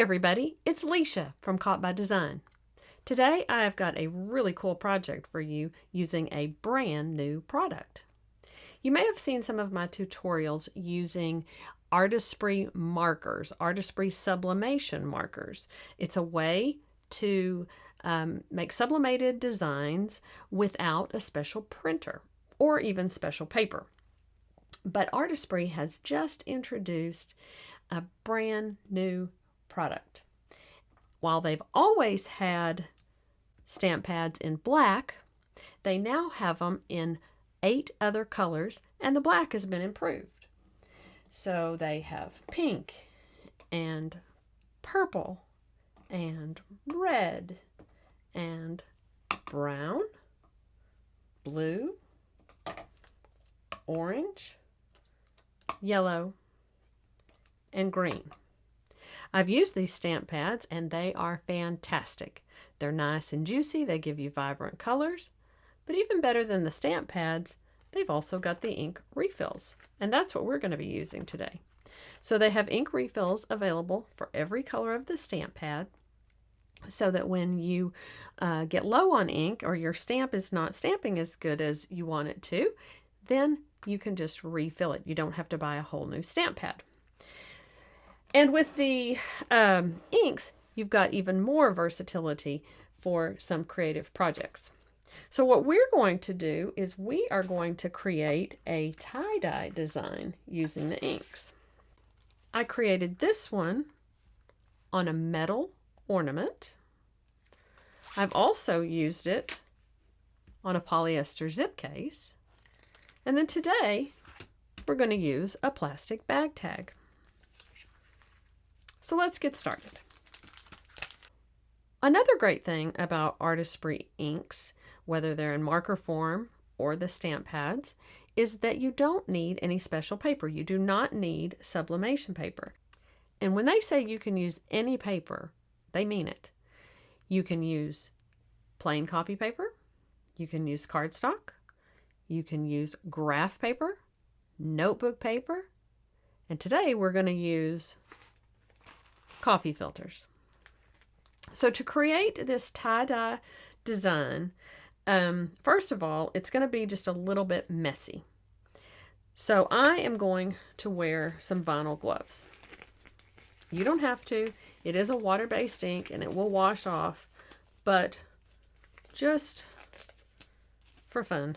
everybody, it's Leisha from Caught by Design. Today I have got a really cool project for you using a brand new product. You may have seen some of my tutorials using Artesprix markers, Artesprix sublimation markers. It's a way to make sublimated designs without a special printer or even special paper. But Artesprix has just introduced a brand new product. While they've always had stamp pads in black, they now have them in 8 other colors, and the black has been improved. So they have pink and purple and red and brown, blue, orange, yellow, and green. I've used these stamp pads and they are fantastic. They're nice and juicy, they give you vibrant colors, but even better than the stamp pads, they've also got the ink refills, and that's what we're going to be using today. So they have ink refills available for every color of the stamp pad, so that when you get low on ink or your stamp is not stamping as good as you want it to, then you can just refill it. You don't have to buy a whole new stamp pad. And with the inks, you've got even more versatility for some creative projects. So what we're going to do is we are going to create a tie-dye design using the inks. I created this one on a metal ornament. I've also used it on a polyester zip case. And then today, we're going to use a plastic bag tag. So let's get started. Another great thing about Artispry inks, whether they're in marker form or the stamp pads, is that you don't need any special paper. You do not need sublimation paper. And when they say you can use any paper, they mean it. You can use plain copy paper, you can use cardstock, you can use graph paper, notebook paper, and today we're going to use coffee filters. So to create this tie-dye design, first of all, it's going to be just a little bit messy. So I am going to wear some vinyl gloves. You don't have to. It is a water-based ink and it will wash off, but just for fun,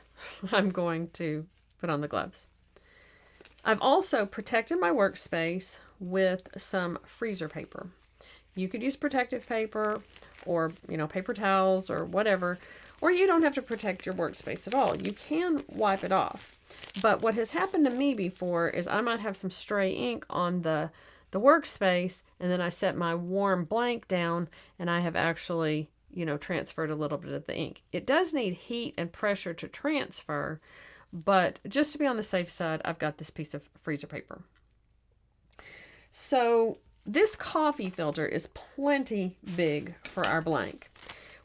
I'm going to put on the gloves. I've also protected my workspace with some freezer paper. You could use protective paper or, paper towels or whatever, or you don't have to protect your workspace at all. You can wipe it off. But what has happened to me before is I might have some stray ink on the workspace, and then I set my warm blank down and I have actually, transferred a little bit of the ink. It does need heat and pressure to transfer, but just to be on the safe side, I've got this piece of freezer paper. So this coffee filter is plenty big for our blank.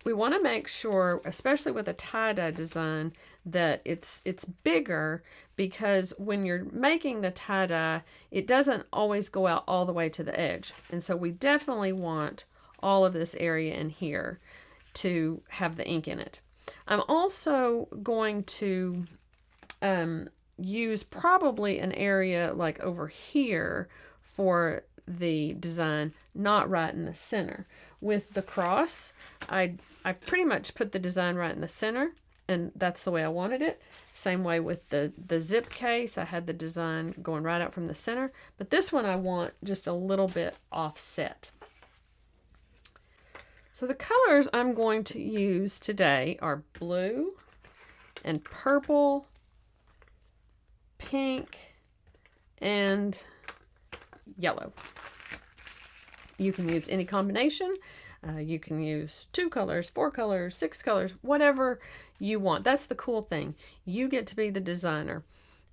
We want to make sure, especially with a tie-dye design, that it's bigger, because when you're making the tie-dye, it doesn't always go out all the way to the edge. And so we definitely want all of this area in here to have the ink in it. I'm also going to use probably an area like over here for the design, not right in the center. With the cross, I pretty much put the design right in the center, and that's the way I wanted it. Same way with the zip case, I had the design going right out from the center, but this one I want just a little bit offset. So the colors I'm going to use today are blue and purple, pink, and yellow. You can use any combination. You can use 2 colors, 4 colors, 6 colors, whatever you want. That's the cool thing. You get to be the designer.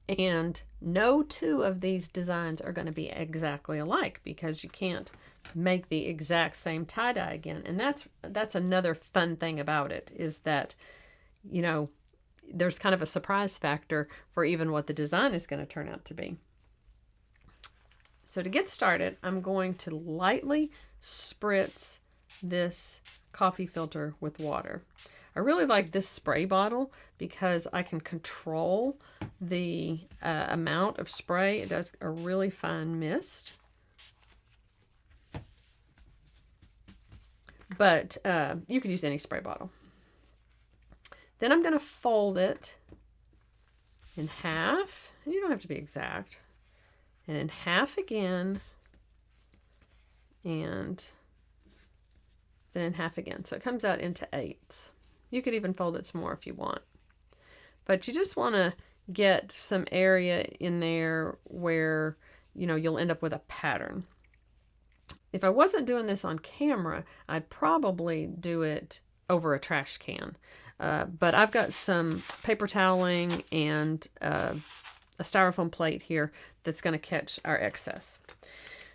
And no 2 of these designs are going to be exactly alike, because you can't make the exact same tie-dye again. And that's another fun thing about it, is that, there's kind of a surprise factor for even what the design is going to turn out to be. So to get started, I'm going to lightly spritz this coffee filter with water. I really like this spray bottle because I can control the amount of spray. It does a really fine mist. But you could use any spray bottle. Then I'm going to fold it in half. You don't have to be exact. And in half again. And then in half again. So it comes out into eighths. You could even fold it some more if you want. But you just want to get some area in there where, you know, you'll end up with a pattern. If I wasn't doing this on camera, I'd probably do it over a trash can. But I've got some paper toweling and a styrofoam plate here that's going to catch our excess.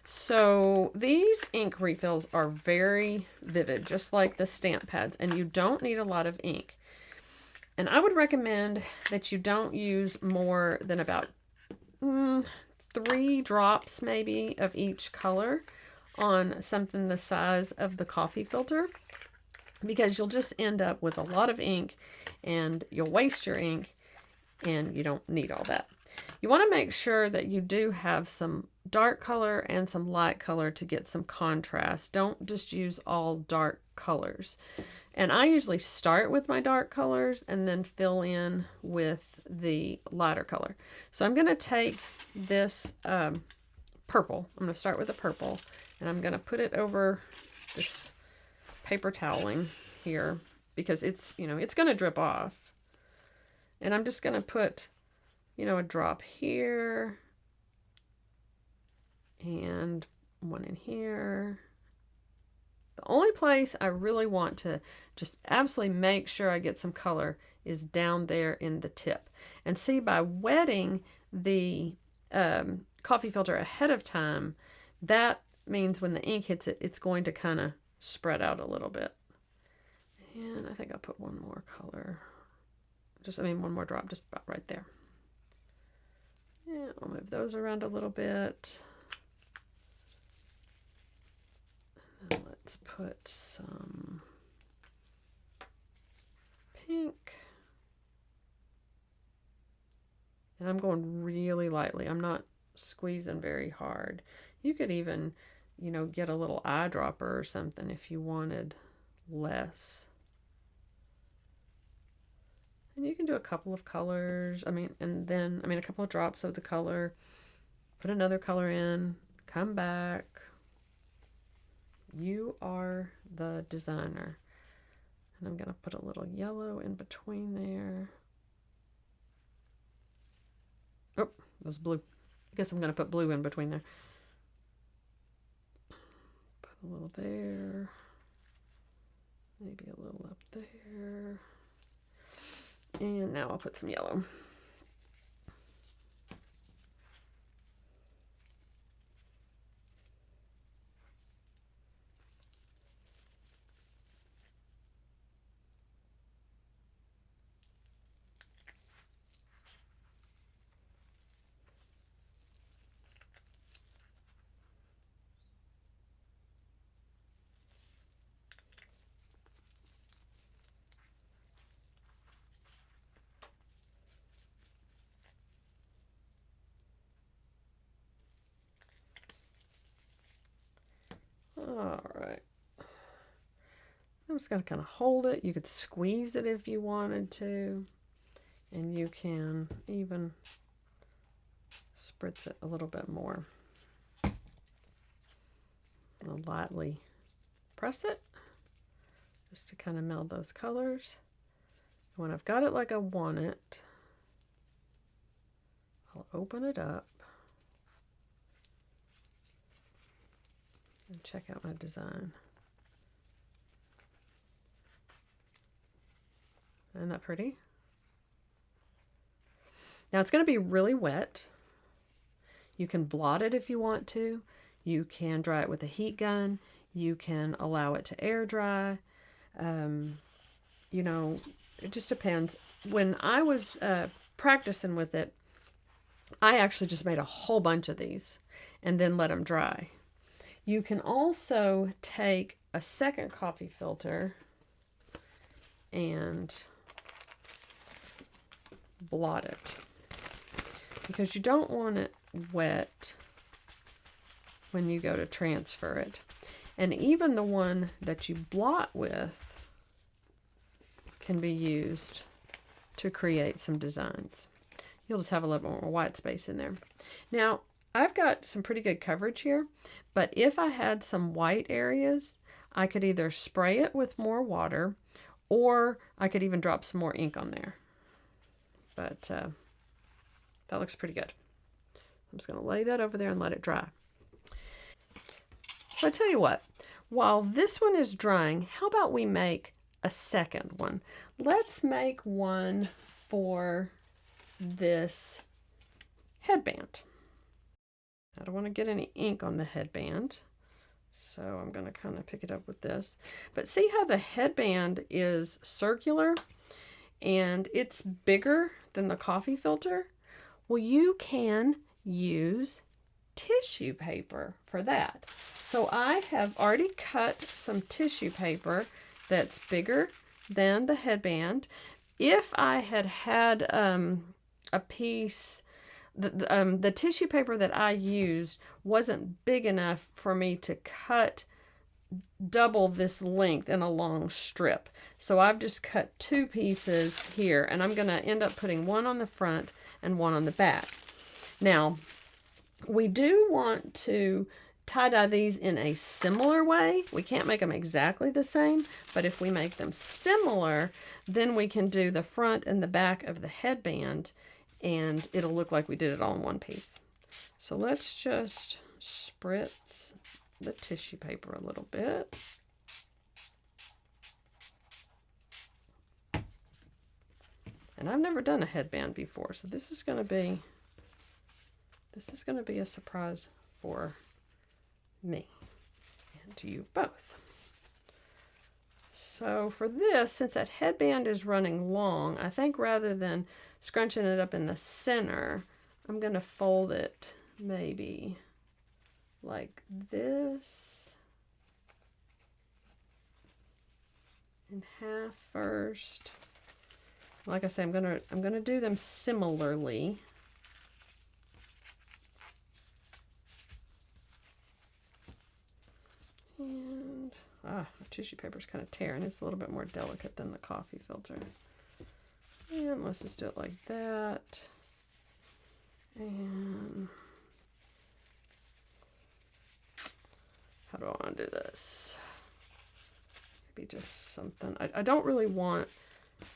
So these ink refills are very vivid, just like the stamp pads, and you don't need a lot of ink. And I would recommend that you don't use more than about 3 drops maybe of each color on something the size of the coffee filter, because you'll just end up with a lot of ink and you'll waste your ink, and you don't need all that. You want to make sure that you do have some dark color and some light color to get some contrast. Don't just use all dark colors. And I usually start with my dark colors and then fill in with the lighter color. So I'm going to take this purple. I'm going to start with the purple, and I'm going to put it over this paper toweling here because it's, you know, it's going to drip off. And I'm just going to put, you know, a drop here and one in here. The only place I really want to just absolutely make sure I get some color is down there in the tip. And see, by wetting the coffee filter ahead of time, that means when the ink hits it, it's going to kind of spread out a little bit. And I think I'll put one more color. One more drop just about right there. Yeah, I'll move those around a little bit. And then let's put some pink. And I'm going really lightly. I'm not squeezing very hard. You could even, you know, get a little eyedropper or something if you wanted less. And you can do a couple of colors. And then a couple of drops of the color. Put another color in. Come back. You are the designer. And I'm going to put a little yellow in between there. Oh, that was blue. I guess I'm going to put blue in between there. Put a little there. Maybe a little up there. And now I'll put some yellow. All right. I'm just going to kind of hold it. You could squeeze it if you wanted to. And you can even spritz it a little bit more. I'll lightly press it just to kind of meld those colors. When I've got it like I want it, I'll open it up and check out my design. Isn't that pretty? Now it's going to be really wet. You can blot it if you want to. You can dry it with a heat gun. You can allow it to air dry. You know, it just depends. When I was practicing with it, I actually just made a whole bunch of these and then let them dry. You can also take a second coffee filter and blot it, because you don't want it wet when you go to transfer it. And even the one that you blot with can be used to create some designs. You'll just have a little more white space in there. Now, I've got some pretty good coverage here, but if I had some white areas, I could either spray it with more water, or I could even drop some more ink on there. But that looks pretty good. I'm just going to lay that over there and let it dry. So I tell you what, while this one is drying, how about we make a second one? Let's make one for this headband. I don't want to get any ink on the headband, so I'm going to kind of pick it up with this. But see how the headband is circular and it's bigger than the coffee filter? Well, you can use tissue paper for that. So I have already cut some tissue paper that's bigger than the headband. If I had had a piece, the tissue paper that I used wasn't big enough for me to cut double this length in a long strip. So I've just cut two pieces here, and I'm going to end up putting one on the front and one on the back. Now, we do want to tie-dye these in a similar way. We can't make them exactly the same, but if we make them similar, then we can do the front and the back of the headband, and it'll look like we did it all in one piece. So let's just spritz the tissue paper a little bit. And I've never done a headband before, so this is going to be a surprise for me and to you both. So for this, since that headband is running long, I think rather than scrunching it up in the center, I'm going to fold it maybe like this in half first. Like I say, I'm gonna do them similarly. And my tissue paper is kind of tearing. It's a little bit more delicate than the coffee filter. And let's just do it like that. And how do I want to do this? Maybe just something. I don't really want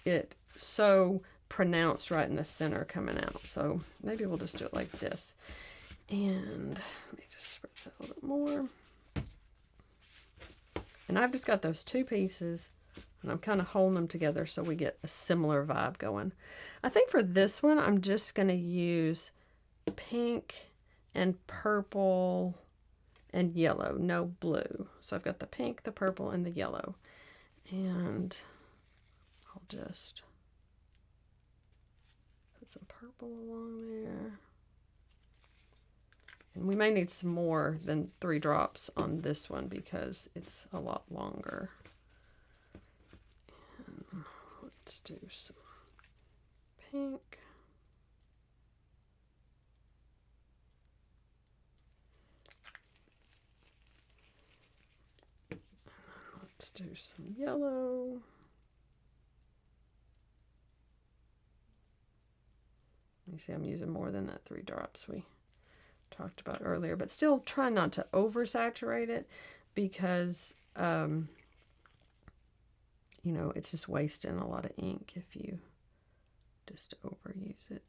it so pronounced right in the center coming out. So maybe we'll just do it like this. And let me just spread that a little bit more. And I've just got those two pieces, and I'm kind of holding them together so we get a similar vibe going. I think for this one, I'm just going to use pink and purple and yellow, no blue. So I've got the pink, the purple, and the yellow. And I'll just put some purple along there. And we may need some more than 3 drops on this one because it's a lot longer. And let's do some pink. Let's do some yellow. You see I'm using more than that 3 drops we talked about earlier, but still try not to oversaturate it because, you know, it's just wasting a lot of ink if you just overuse it.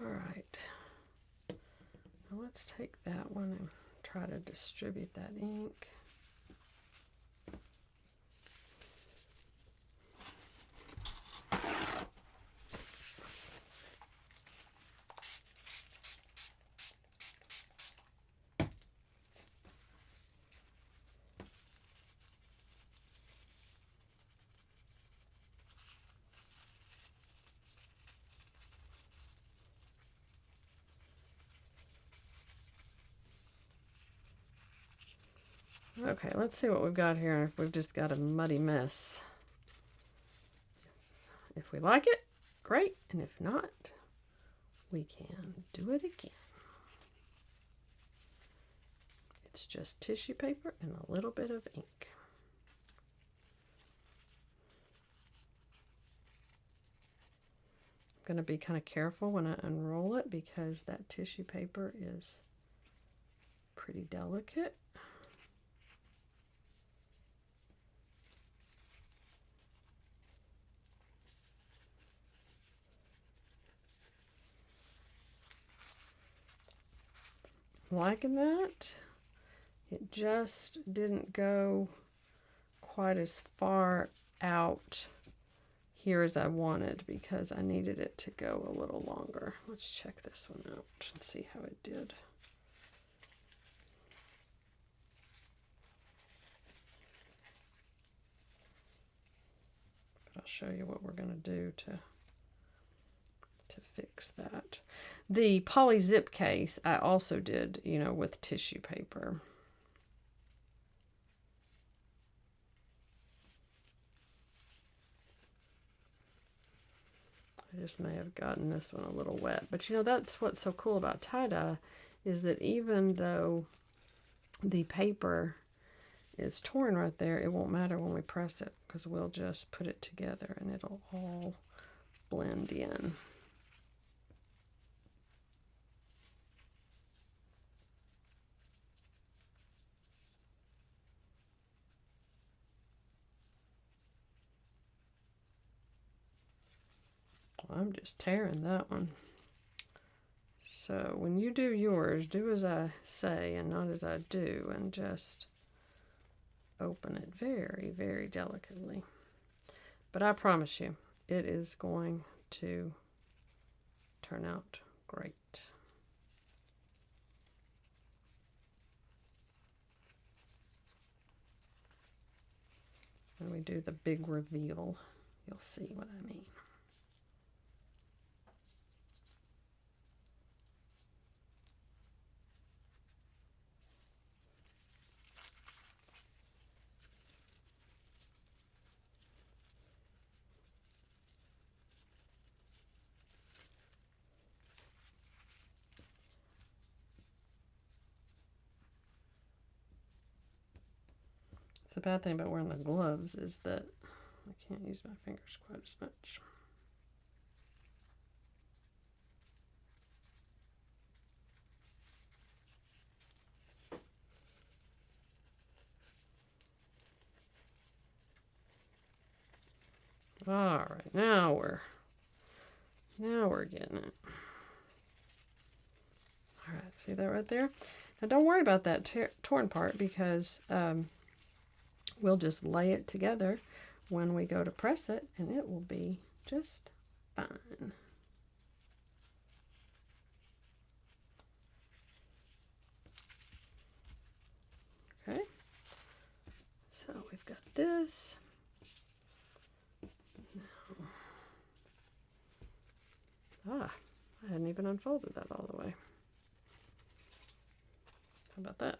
All right. Now let's take that one and try to distribute that ink. Okay, let's see what we've got here. If we've just got a muddy mess. If we like it, great. And if not, we can do it again. It's just tissue paper and a little bit of ink. I'm going to be kind of careful when I unroll it because that tissue paper is pretty delicate. Liking that. It just didn't go quite as far out here as I wanted because I needed it to go a little longer. Let's check this one out and see how it did. But I'll show you what we're going to do to fix that. The poly zip case I also did, you know, with tissue paper. I just may have gotten this one a little wet, but you know, that's what's so cool about tie-dye is that even though the paper is torn right there, it won't matter when we press it because we'll just put it together and it'll all blend in. I'm just tearing that one. So when you do yours, do as I say and not as I do, and just open it very, very delicately. But I promise you, it is going to turn out great. When we do the big reveal, you'll see what I mean. The bad thing about wearing the gloves is that I can't use my fingers quite as much. All right, now we're getting it. All right, see that right there? Now don't worry about that torn part because we'll just lay it together when we go to press it and it will be just fine. Okay, so we've got this. I hadn't even unfolded that all the way. How about that?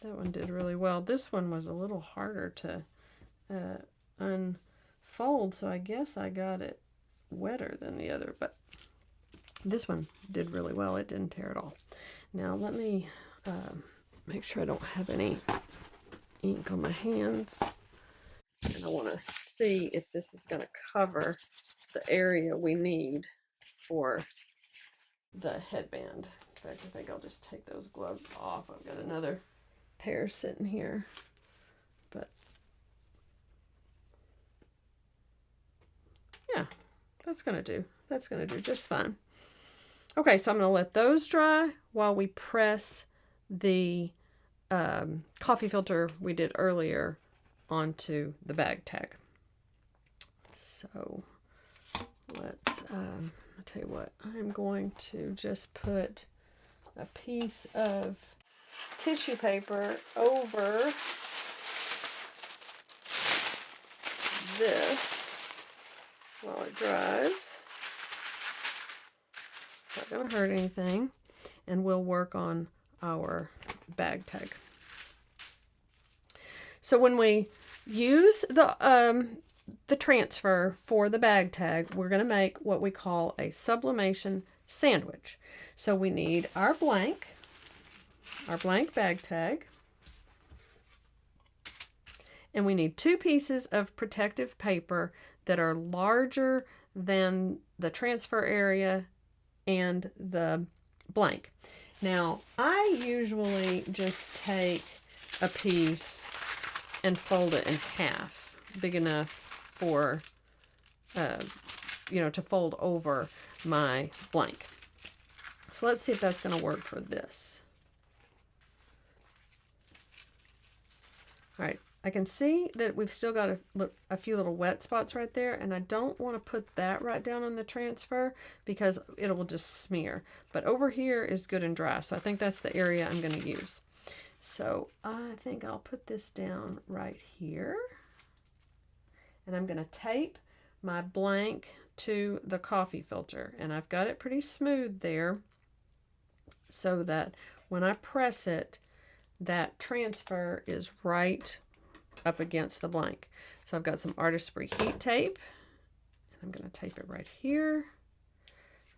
That one did really well. This one was a little harder to unfold, so I guess I got it wetter than the other, but this one did really well. It didn't tear at all. Now let me make sure I don't have any ink on my hands. And I want to see if this is going to cover the area we need for the headband. In fact, I think I'll just take those gloves off. I've got another pair sitting here, but yeah, that's gonna do just fine. Okay, so I'm gonna let those dry while we press the coffee filter we did earlier onto the bag tag. So I'll tell you what, I'm going to just put a piece of tissue paper over this while it dries. Not going to hurt anything, and we'll work on our bag tag. So when we use the transfer for the bag tag, we're going to make what we call a sublimation sandwich. So we need our blank bag tag, and we need 2 pieces of protective paper that are larger than the transfer area and the blank. Now, I usually just take a piece and fold it in half, big enough for, to fold over my blank. So let's see if that's going to work for this. All right, I can see that we've still got a few little wet spots right there, and I don't want to put that right down on the transfer because it will just smear. But over here is good and dry, so I think that's the area I'm going to use. So I think I'll put this down right here, and I'm going to tape my blank to the coffee filter, and I've got it pretty smooth there so that when I press it, that transfer is right up against the blank. So I've got some Artesprix heat tape, and I'm going to tape it right here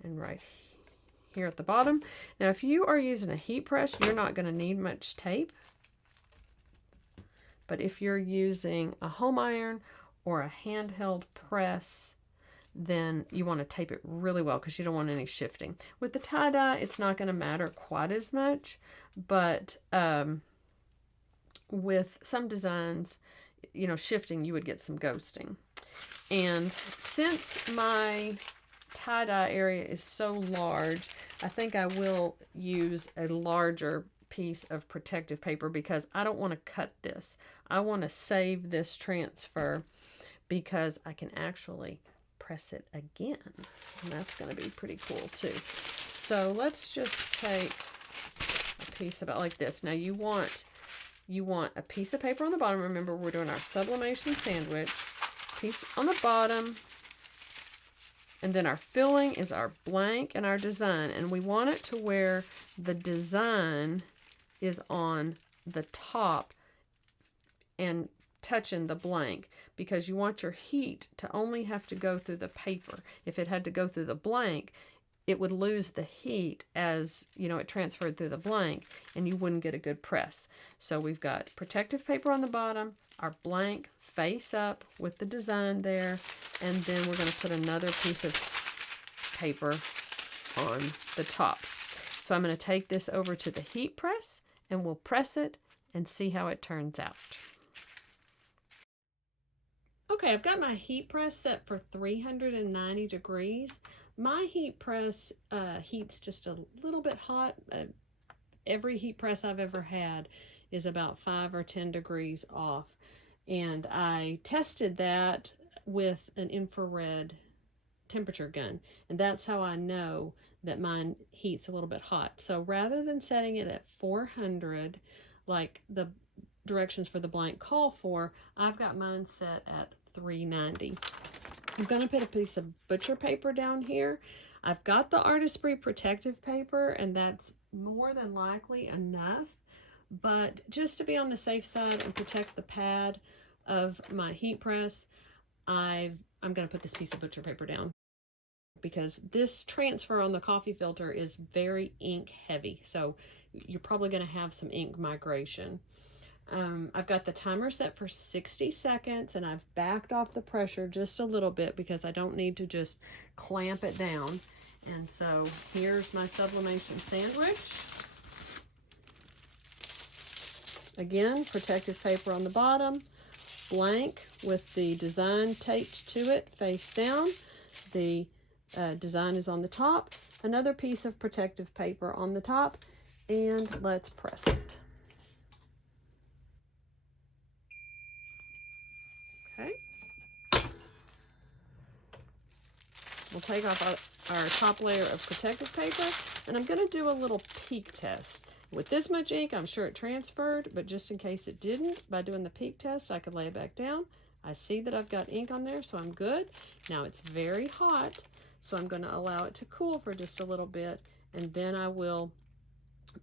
and right here at the bottom. Now, if you are using a heat press, you're not going to need much tape. But if you're using a home iron or a handheld press, then you want to tape it really well because you don't want any shifting. With the tie-dye, it's not going to matter quite as much, but with some designs, shifting, you would get some ghosting. And since my tie-dye area is so large, I think I will use a larger piece of protective paper because I don't want to cut this. I want to save this transfer because I can actually press it again, and that's going to be pretty cool too. So let's just take a piece about like this. Now you want a piece of paper on the bottom. Remember, we're doing our sublimation sandwich. Piece on the bottom, and then our filling is our blank and our design, and we want it to where the design is on the top and touching the blank, because you want your heat to only have to go through the paper. If it had to go through the blank, it would lose the heat as it transferred through the blank, and you wouldn't get a good press. So we've got protective paper on the bottom, our blank face up with the design there, and then we're going to put another piece of paper on the top. So I'm going to take this over to the heat press, and we'll press it and see how it turns out. Okay, I've got my heat press set for 390 degrees. My heat press heats just a little bit hot. Every heat press I've ever had is about 5 or 10 degrees off. And I tested that with an infrared temperature gun. And that's how I know that mine heats a little bit hot. So rather than setting it at 400, like the directions for the blank call for, I've got mine set at 390. I'm going to put a piece of butcher paper down here. I've got the Artesprix protective paper, and that's more than likely enough. But just to be on the safe side and protect the pad of my heat press, I'm going to put this piece of butcher paper down, because this transfer on the coffee filter is very ink heavy. So you're probably going to have some ink migration. I've got the timer set for 60 seconds, and I've backed off the pressure just a little bit because I don't need to just clamp it down. And so here's my sublimation sandwich. Again, protective paper on the bottom, blank with the design taped to it face down. The design is on the top, another piece of protective paper on the top, and let's press it. Okay. We'll take off our top layer of protective paper, and I'm going to do a little peek test. With this much ink, I'm sure it transferred, but just in case it didn't, by doing the peek test, I could lay it back down. I see that I've got ink on there, so I'm good. Now it's very hot, so I'm going to allow it to cool for just a little bit, and then I will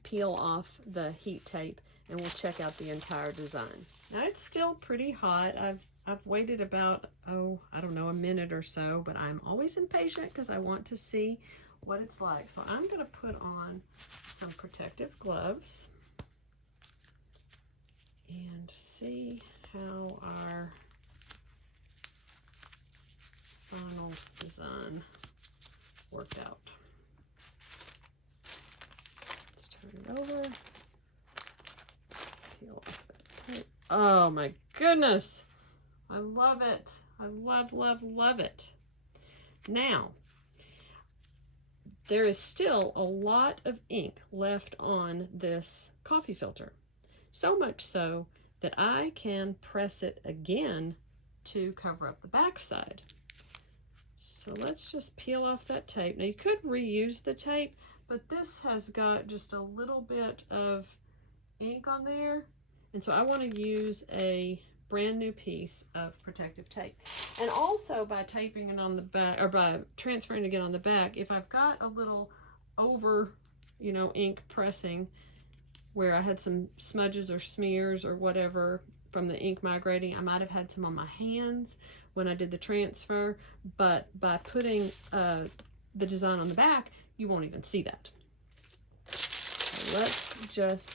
peel off the heat tape, and we'll check out the entire design. Now it's still pretty hot. I've waited about, I don't know, a minute or so, but I'm always impatient because I want to see what it's like. So I'm going to put on some protective gloves and see how our final design worked out. Just turn it over. Peel off that tape. Oh my goodness! I love it. I love, love, love it. Now, there is still a lot of ink left on this coffee filter. So much so that I can press it again to cover up the backside. So let's just peel off that tape. Now you could reuse the tape, but this has got just a little bit of ink on there. And so I want to use a brand new piece of protective tape. And also by taping it on the back, or by transferring it again on the back, if I've got a little over, ink pressing where I had some smudges or smears or whatever from the ink migrating, I might have had some on my hands when I did the transfer, but by putting the design on the back, you won't even see that. So let's just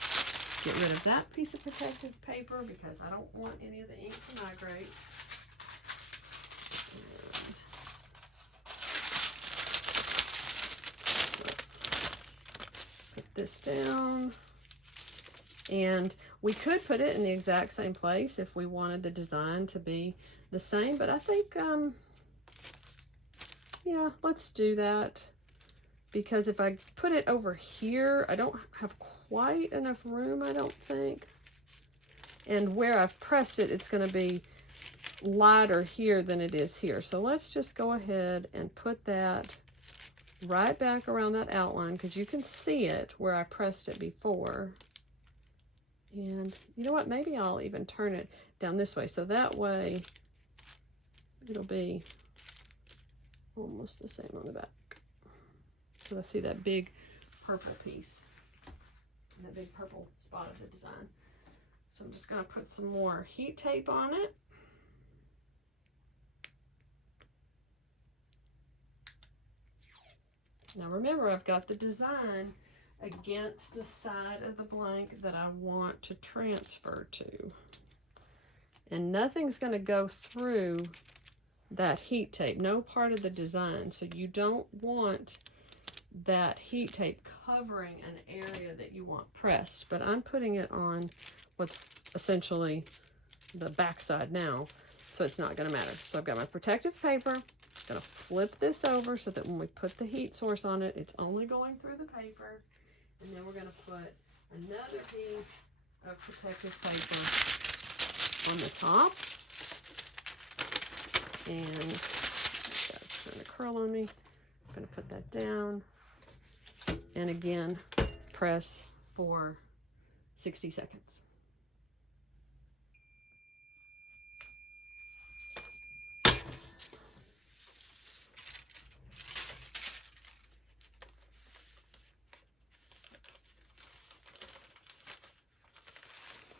get rid of that piece of protective paper because I don't want any of the ink to migrate. And let's put this down. And we could put it in the exact same place if we wanted the design to be the same, but I think, yeah, let's do that. Because if I put it over here, I don't have quite enough room, I don't think. And where I've pressed it, it's going to be lighter here than it is here. So let's just go ahead and put that right back around that outline because you can see it where I pressed it before. And you know what? Maybe I'll even turn it down this way. So that way it'll be almost the same on the back. Because I see that big purple piece, that big purple spot of the design. So I'm just going to put some more heat tape on it. Now remember, I've got the design against the side of the blank that I want to transfer to. And nothing's going to go through that heat tape, no part of the design. So you don't want that heat tape covering an area that you want pressed. But I'm putting it on what's essentially the back side now, so it's not going to matter. So I've got my protective paper. I'm going to flip this over so that when we put the heat source on it, it's only going through the paper. And then we're going to put another piece of protective paper on the top. And that's trying to curl on me. I'm going to put that down. And again, press for 60 seconds.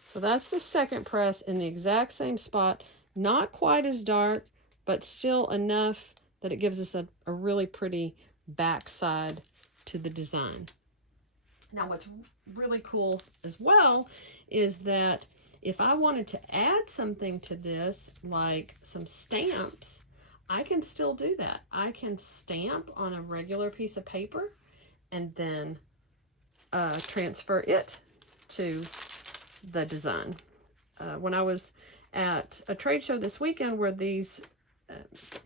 So that's the second press in the exact same spot, not quite as dark, but still enough that it gives us a really pretty backside to the design. Now what's really cool as well is that if I wanted to add something to this, like some stamps, I can still do that. I can stamp on a regular piece of paper and then transfer it to the design. When I was at a trade show this weekend where these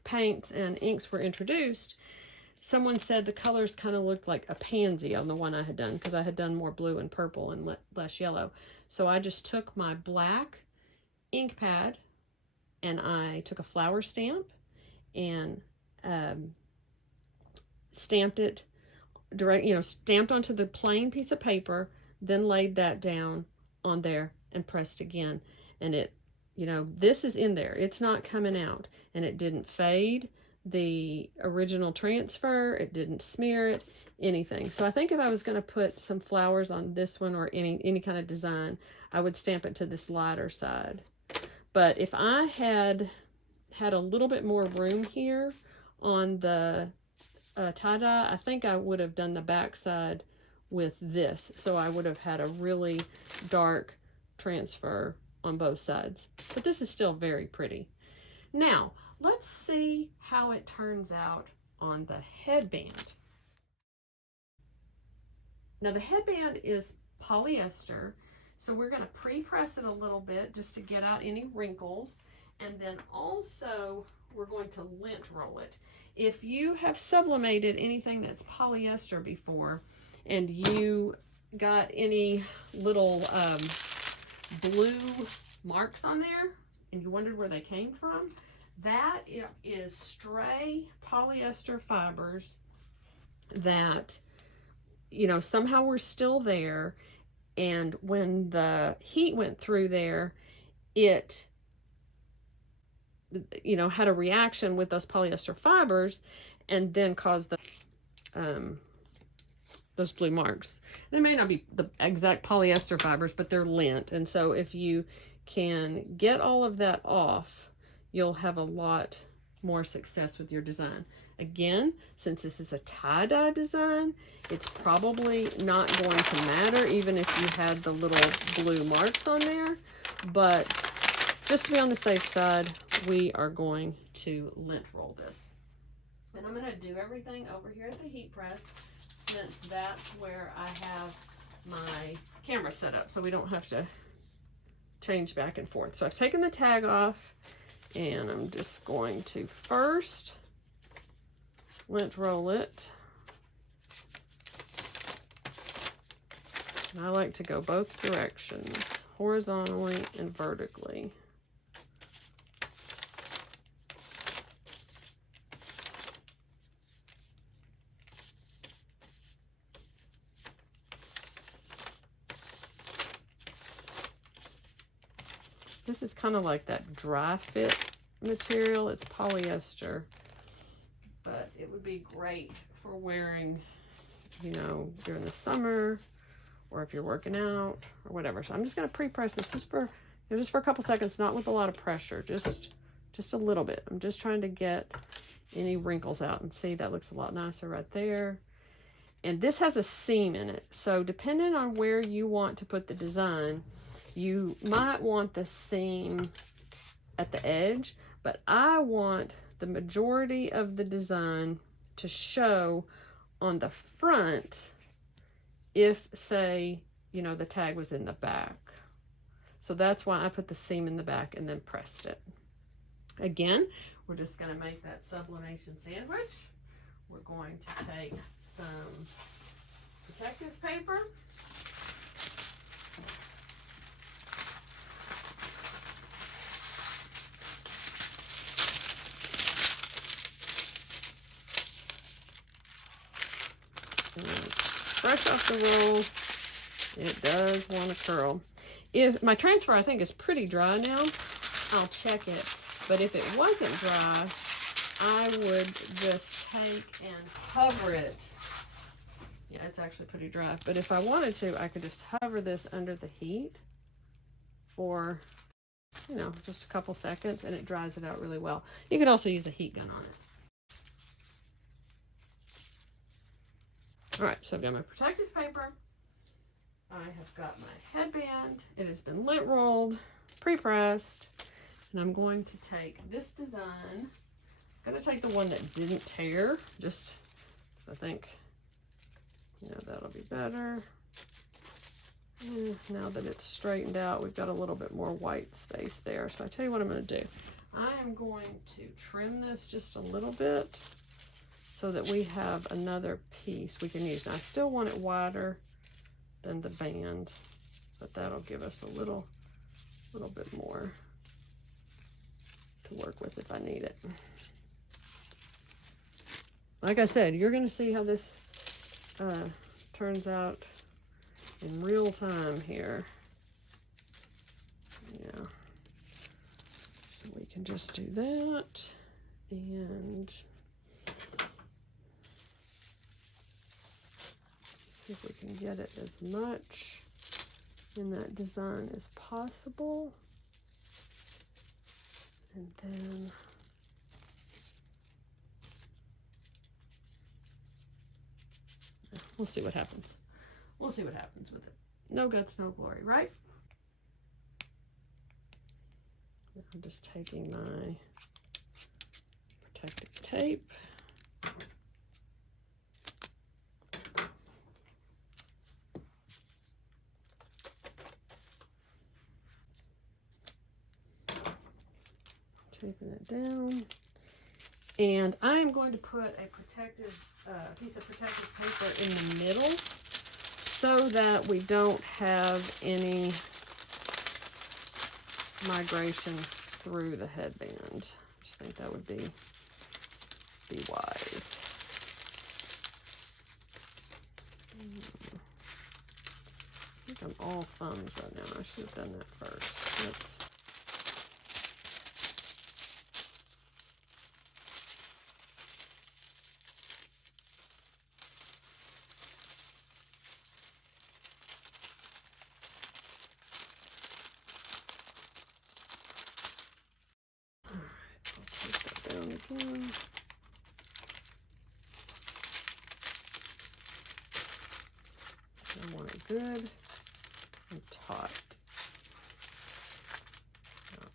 paints and inks were introduced, someone said the colors kind of looked like a pansy on the one I had done because I had done more blue and purple and less yellow. So I just took my black ink pad and I took a flower stamp and stamped it stamped onto the plain piece of paper, then laid that down on there and pressed again. And it, this is in there. It's not coming out. And it didn't fade the original transfer. It didn't smear it, anything. So I think if I was going to put some flowers on this one or any kind of design, I would stamp it to this lighter side. But if I had a little bit more room here on the tie-dye, I think I would have done the back side with this. So I would have had a really dark transfer on both sides. But this is still very pretty. Now, let's see how it turns out on the headband. Now the headband is polyester, so we're going to pre-press it a little bit just to get out any wrinkles. And then also we're going to lint roll it. If you have sublimated anything that's polyester before and you got any little blue marks on there and you wondered where they came from, that is stray polyester fibers that, somehow were still there. And when the heat went through there, it had a reaction with those polyester fibers and then caused those blue marks. They may not be the exact polyester fibers, but they're lint. And so if you can get all of that off, you'll have a lot more success with your design. Again, since this is a tie-dye design, it's probably not going to matter even if you had the little blue marks on there. But just to be on the safe side, we are going to lint roll this. And I'm going to do everything over here at the heat press, since that's where I have my camera set up, so we don't have to change back and forth. So I've taken the tag off, and I'm just going to first lint roll it. And I like to go both directions, horizontally and vertically. This is kind of like that dry fit material. It's polyester, but it would be great for wearing, during the summer, or if you're working out or whatever. So I'm just going to pre-press this just for a couple seconds, not with a lot of pressure, just a little bit. I'm just trying to get any wrinkles out, and see, that looks a lot nicer right there. And this has a seam in it, so depending on where you want to put the design, you might want the seam at the edge, but I want the majority of the design to show on the front if, say, the tag was in the back. So that's why I put the seam in the back and then pressed it. Again, we're just going to make that sublimation sandwich. We're going to take some protective paper. Fresh off the roll. It does want to curl. If my transfer, I think, is pretty dry now, I'll check it. But if it wasn't dry, I would just take and hover it. Yeah, it's actually pretty dry. But if I wanted to, I could just hover this under the heat for, just a couple seconds, and it dries it out really well. You could also use a heat gun on it. All right, so I've got my protective paper. I have got my headband. It has been lint rolled, pre-pressed, and I'm going to take this design. I'm going to take the one that didn't tear, just I think, that'll be better. Now that it's straightened out, we've got a little bit more white space there. So I tell you what I'm going to do. I am going to trim this just a little bit, so that we have another piece we can use. Now, I still want it wider than the band, but that'll give us a little bit more to work with if I need it. like I said, you're going to see how this turns out in real time here. Yeah. So we can just do that and see if we can get it as much in that design as possible. And then we'll see what happens. We'll see what happens with it. No guts, no glory, right? I'm just taking my protective tape. Taping it down. And I am going to put a protective piece of protective paper in the middle so that we don't have any migration through the headband. I just think that would be wise. I think I'm all thumbs right now. I should have done that first. Let's again. I want it good and taut.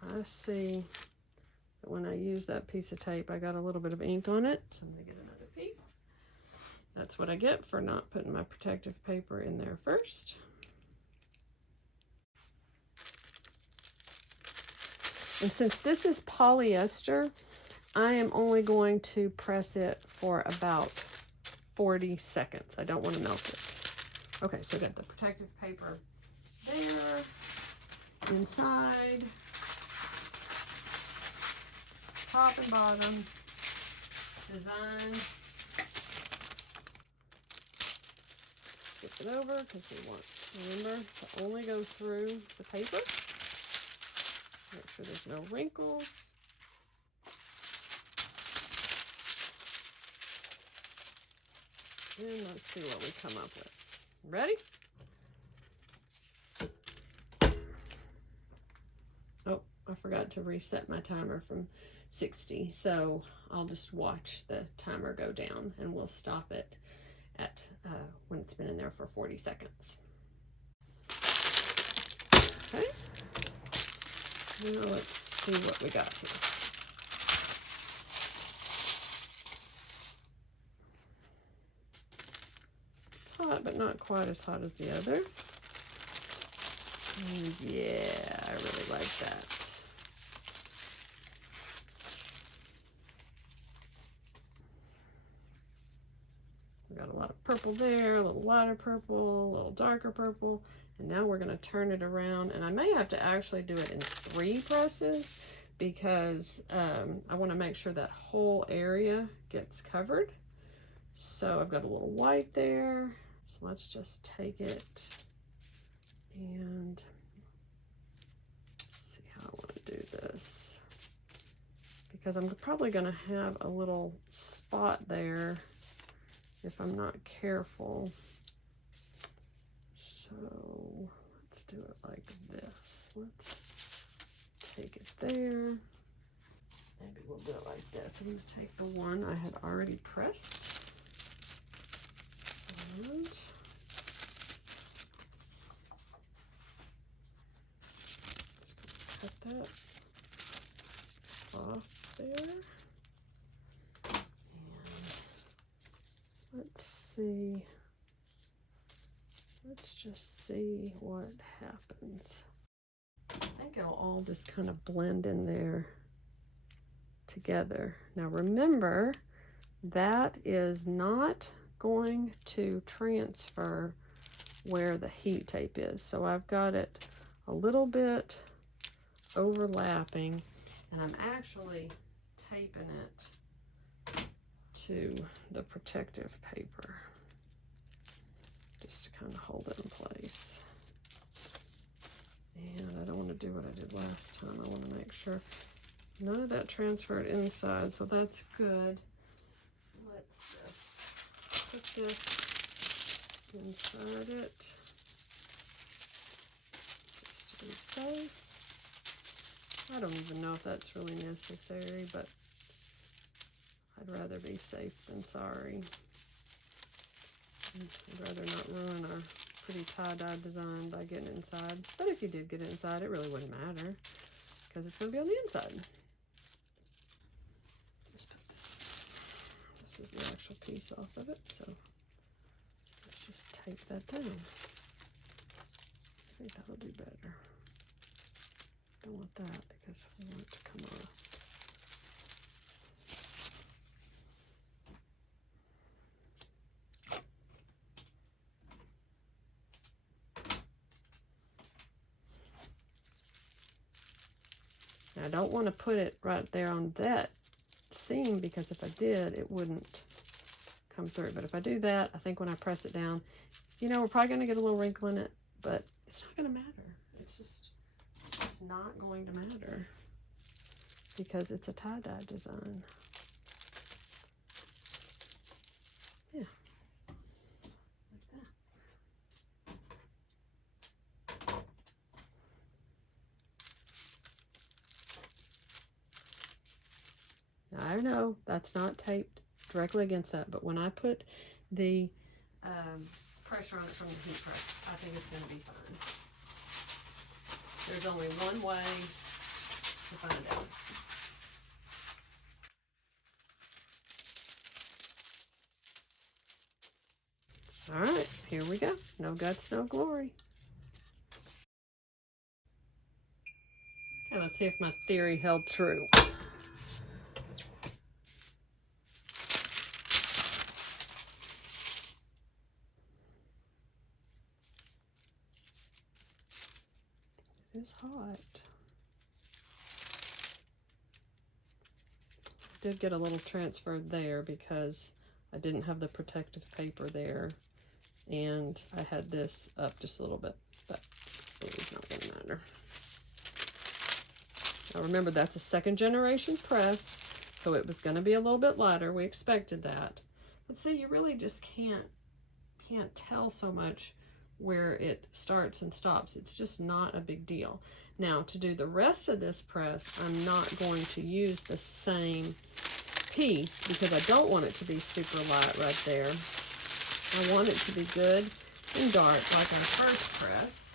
Now I see that when I use that piece of tape, I got a little bit of ink on it, so I'm going to get another piece. That's what I get for not putting my protective paper in there first. And since this is polyester, I am only going to press it for about 40 seconds. I don't want to melt it. Okay, so I got the protective paper there, inside, top and bottom, design. Skip it over because we want, remember, to only go through the paper. Make sure there's no wrinkles. And let's see what we come up with. Ready? Oh, I forgot to reset my timer from 60, so I'll just watch the timer go down and we'll stop it at when it's been in there for 40 seconds. Okay. Now let's see what we got here. It's hot, but not quite as hot as the other. And yeah, I really like that. We got a lot of purple there, a little lighter purple, a little darker purple. And now we're going to turn it around, and I may have to actually do it in 3 presses because I want to make sure that whole area gets covered. So I've got a little white there. So let's just take it and see how I want to do this. Because I'm probably going to have a little spot there if I'm not careful. So let's do it like this. Let's take it there. Maybe we'll do it like this. I'm going to take the one I had already pressed. And just cut that off there. And let's see. Let's just see what happens. I think it'll all just kind of blend in there together. Now remember, that is not going to transfer where the heat tape is. So I've got it a little bit overlapping, and I'm actually taping it to the protective paper just to kind of hold it in place. And I don't want to do what I did last time. I want to make sure none of that transferred inside, so that's good. Let's just put this inside it just to be safe. I don't even know if that's really necessary, but I'd rather be safe than sorry. I'd rather not ruin our pretty tie-dye design by getting it inside. But if you did get it inside, it really wouldn't matter because it's going to be on the inside. Just put this. This is the actual piece off of it, so let's just tape that down. I think that'll do better. Don't want that because we want it to come off. Now, I don't want to put it right there on that seam because if I did, it wouldn't come through. But if I do that, I think when I press it down, you know, we're probably going to get a little wrinkle in it, but it's not going to matter. It's just not going to matter because it's a tie-dye design. Yeah, like that. Now, I know that's not taped directly against that, but when I put the pressure on it from the heat press, I think it's going to be fine. There's only one way to find out. All right, here we go. No guts, no glory. Okay, let's see if my theory held true. It's hot. I did get a little transferred there because I didn't have the protective paper there, and I had this up just a little bit, but it's not going to matter. Now remember, that's a second generation press, so it was going to be a little bit lighter. We expected that. But see, you really just can't tell so much where it starts and stops. It's just not a big deal. Now, to do the rest of this press, I'm not going to use the same piece because I don't want it to be super light right there. I want it to be good and dark like our first press.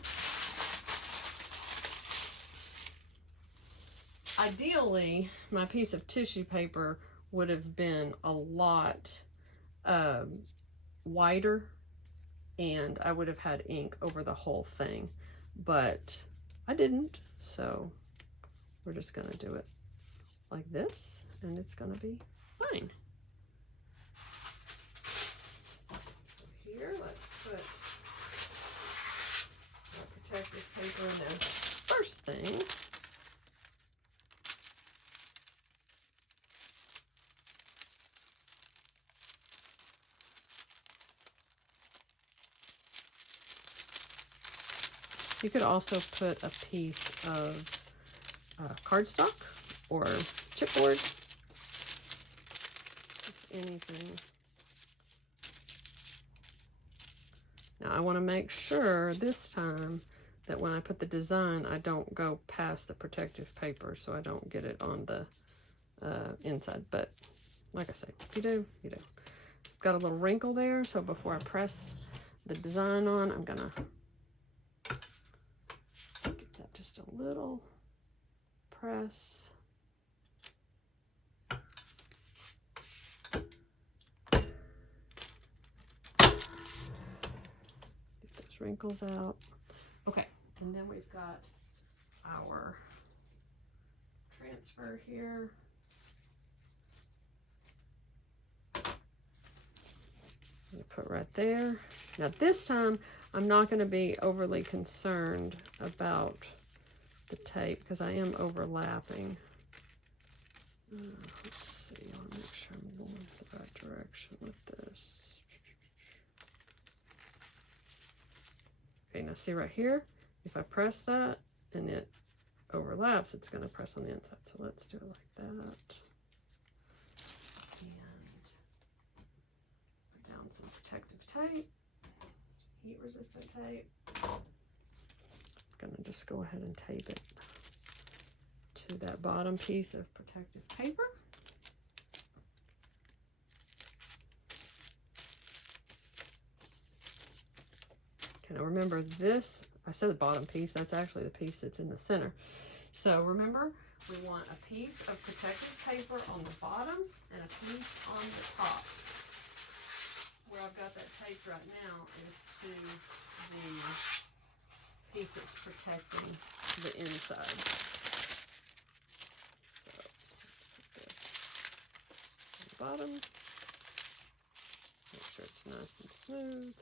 Ideally, my piece of tissue paper would have been a lot wider, and I would have had ink over the whole thing, but I didn't, so we're just gonna do it like this, and it's gonna be fine. So here, let's put our protective paper in there. First thing, you could also put a piece of cardstock or chipboard, just anything. Now I want to make sure this time that when I put the design, I don't go past the protective paper so I don't get it on the inside. But like I say, if you do, you do. Got a little wrinkle there, so before I press the design on, I'm gonna just a little press. Get those wrinkles out. Okay, and then we've got our transfer here. Put right there. Now this time, I'm not going to be overly concerned about the tape because I am overlapping. Let's see, I want to make sure I'm going the right Now see right here, if I press that and it overlaps, it's going to press on the inside. So let's do it like that. And put down some protective tape, heat resistant tape. I'm going to just go ahead and tape it to that bottom piece of protective paper. Okay, now remember this, I said the bottom piece, that's actually the piece that's in the center. So remember, we want a piece of protective paper on the bottom and a piece on the top. Where I've got that taped right now is to the piece that's protecting the inside. So let's put this on the bottom. Make sure it's nice and smooth.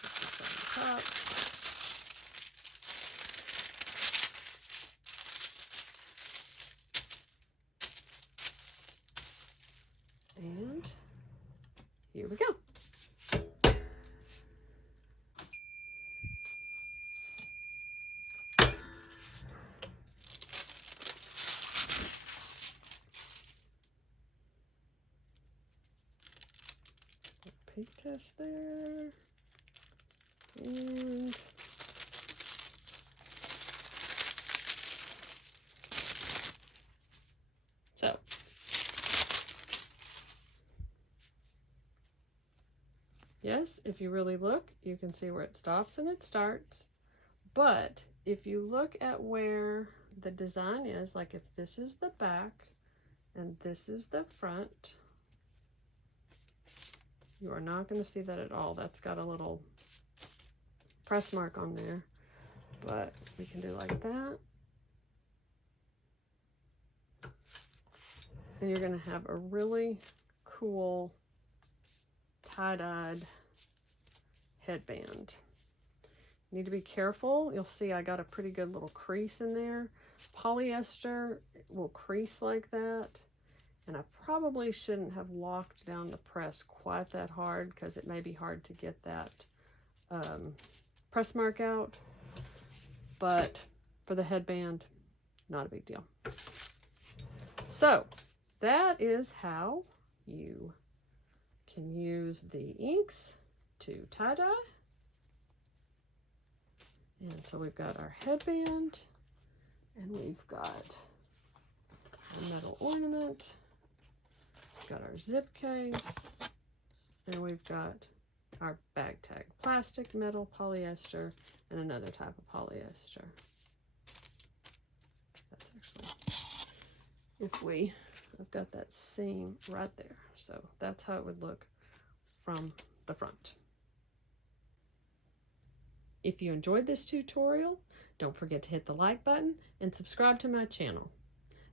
Put this on the top. And here we go. Peak test there. And so yes, if you really look, you can see where it stops and it starts. But if you look at where the design is, like if this is the back and this is the front, you are not going to see that at all. That's got a little press mark on there, but we can do like that. And you're going to have a really cool tie-dyed headband. You need to be careful. You'll see I got a pretty good little crease in there. Polyester will crease like that. And I probably shouldn't have locked down the press quite that hard because it may be hard to get that press mark out. But for the headband, not a big deal. So that is how you can use the inks to tie-dye. And so we've got our headband, and we've got our metal ornament, we've got our zip case, and we've got our bag tag. Plastic, metal, polyester, and another type of polyester. That's actually, I've got that seam right there. So that's how it would look from the front. If you enjoyed this tutorial, don't forget to hit the like button and subscribe to my channel.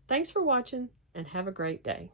Thanks for watching and have a great day.